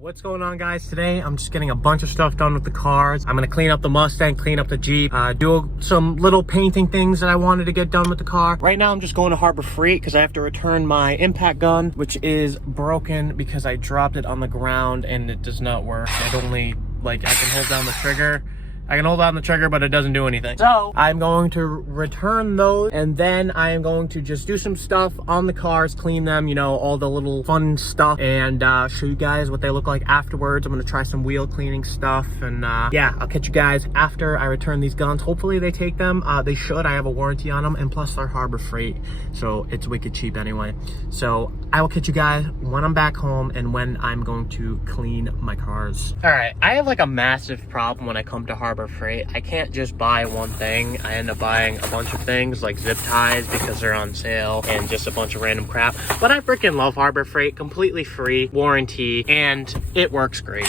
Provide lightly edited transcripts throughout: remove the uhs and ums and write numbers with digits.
What's going on, guys? Today I'm just getting a bunch of stuff done with the cars. I'm gonna clean up the Mustang, clean up the Jeep, do some little painting things that I wanted to get done with the car. Right now I'm just going to Harbor Freight because I have to return my impact gun, which is broken because I dropped it on the ground and it does not work. It only, like, I can hold down the trigger. But it doesn't do anything. So I'm going to return those, and then I am going to just do some stuff on the cars, clean them, you know, all the little fun stuff, and show you guys what they look like afterwards. I'm gonna try some wheel cleaning stuff, and yeah, I'll catch you guys after I return these guns. Hopefully they take them. They should. I have a warranty on them, and plus they're Harbor Freight, so it's wicked cheap anyway. So I will catch you guys when I'm back home and when I'm going to clean my cars. All right, I have like a massive problem when I come to Harbor Freight. I can't just buy one thing. I end up buying a bunch of things like zip ties because they're on sale and just a bunch of random crap. But I freaking love Harbor Freight. Completely free, warranty, and it works great.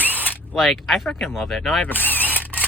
Like, I freaking love it. Now I have a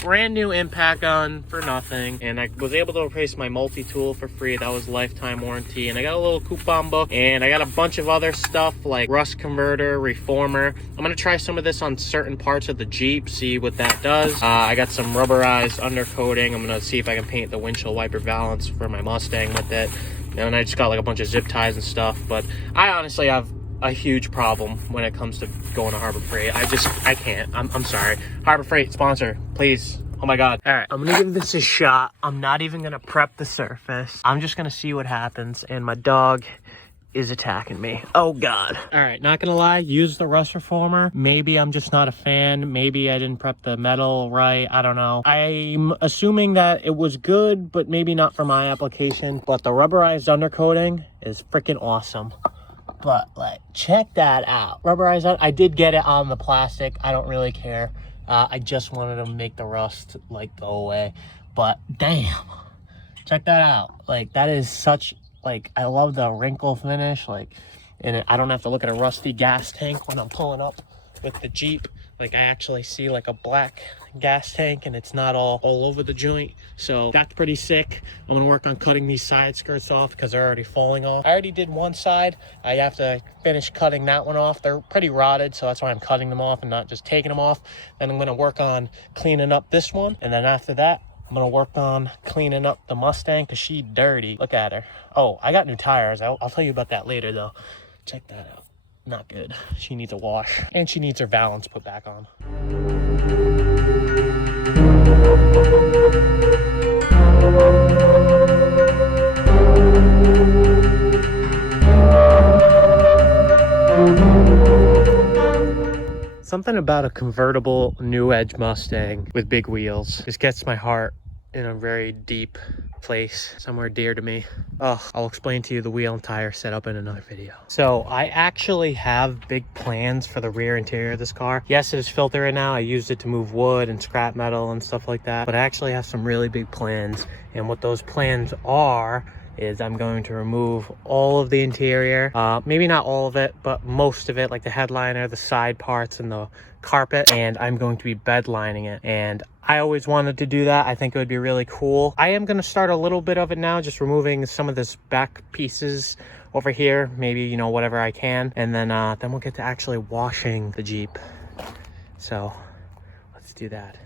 brand new impact gun for nothing, and I was able to replace my multi-tool for free. That was lifetime warranty, and I got a little coupon book, and I got a bunch of other stuff like rust converter, reformer. I'm gonna try some of this on certain parts of the Jeep, see what that does. I got some rubberized undercoating. I'm gonna see if I can paint the windshield wiper valance for my Mustang with it, and I just got like a bunch of zip ties and stuff. But I honestly have a huge problem when it comes to going to Harbor Freight. I can't. I'm sorry. Harbor Freight sponsor, please. Oh my God. All right, I'm gonna give this a shot. I'm not even gonna prep the surface. I'm just gonna see what happens, and my dog is attacking me. Oh God. All right, not gonna lie, use the rust reformer. Maybe I'm just not a fan. Maybe I didn't prep the metal right. I don't know. I'm assuming that it was good, but maybe not for my application. But the rubberized undercoating is freaking awesome. But like, check that out. Rubberized, I did get it on the plastic. I don't really care. I just wanted to make the rust like go away. But damn, check that out. Like, that is such, like, I love the wrinkle finish. Like, and I don't have to look at a rusty gas tank when I'm pulling up with the Jeep. Like, I actually see like a black gas tank, and it's not all over the joint. So that's pretty sick. I'm gonna work on cutting these side skirts off because they're already falling off. I already did one side. I have to finish cutting that one off. They're pretty rotted, so that's why I'm cutting them off and not just taking them off. Then I'm gonna work on cleaning up this one, and then after that I'm gonna work on cleaning up the Mustang because she's dirty. Look at her. Oh, I got new tires. I'll tell you about that later though. Check that out. Not good. She needs a wash, and she needs her valance put back on. Something about a convertible new edge Mustang with big wheels just gets my heart in a very deep place, somewhere dear to me. Oh, I'll explain to you the wheel and tire setup in another video. So I actually have big plans for the rear interior of this car. Yes, it is filtered right now. I used it to move wood and scrap metal and stuff like that, but I actually have some really big plans. And what those plans are is I'm going to remove all of the interior, maybe not all of it, but most of it, like the headliner, the side parts, and the carpet, and I'm going to be bed lining it. And I always wanted to do that. I think it would be really cool. I am going to start a little bit of it now, just removing some of this back pieces over here, maybe, you know, whatever I can, and then we'll get to actually washing the Jeep. So let's do that.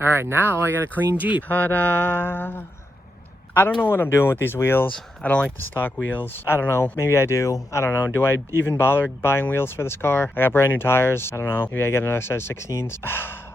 All right, now I got a clean Jeep. Ta-da! I don't know what I'm doing with these wheels. I don't like the stock wheels. I don't know. Maybe I do. I don't know. Do I even bother buying wheels for this car? I got brand new tires. I don't know. Maybe I get another set of 16s.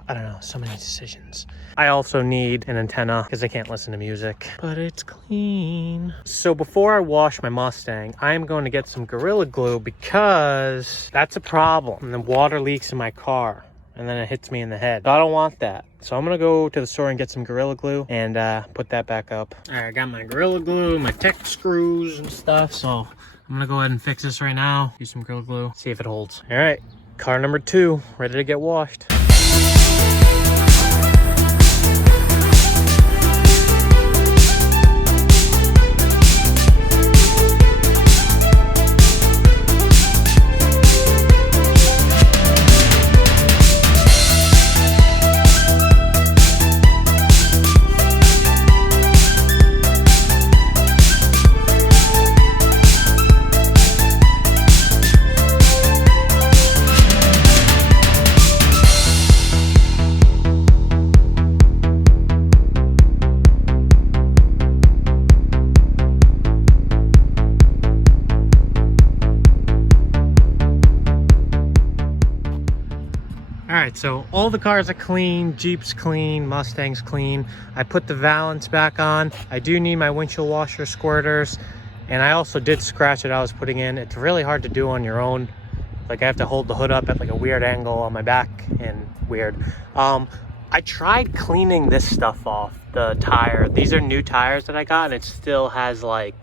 I don't know, so many decisions. I also need an antenna because I can't listen to music, but it's clean. So before I wash my Mustang, I'm going to get some Gorilla Glue because that's a problem. And the water leaks in my car and then it hits me in the head. So I don't want that. So I'm gonna go to the store and get some Gorilla Glue and put that back up. All right, I got my Gorilla Glue, my tech screws and stuff. So I'm gonna go ahead and fix this right now. Use some Gorilla Glue, see if it holds. All right, car number 2, ready to get washed. All right, so all the cars are clean, Jeep's clean, Mustang's clean. I put the valance back on. I do need my windshield washer squirters, and I also did scratch it I was putting in. It's really hard to do on your own. Like I have to hold the hood up at like a weird angle on my back and weird. I tried cleaning this stuff off the tire. These are new tires that I got, and it still has like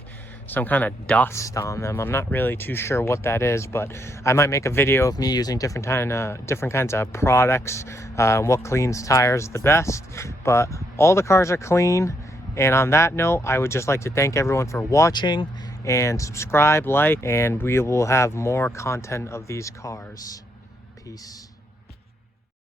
some kind of dust on them. I'm not really too sure what that is, but I might make a video of me using different kinds of products, what cleans tires the best. But all the cars are clean, and on that note, I would just like to thank everyone for watching, and subscribe, like, and we will have more content of these cars. Peace.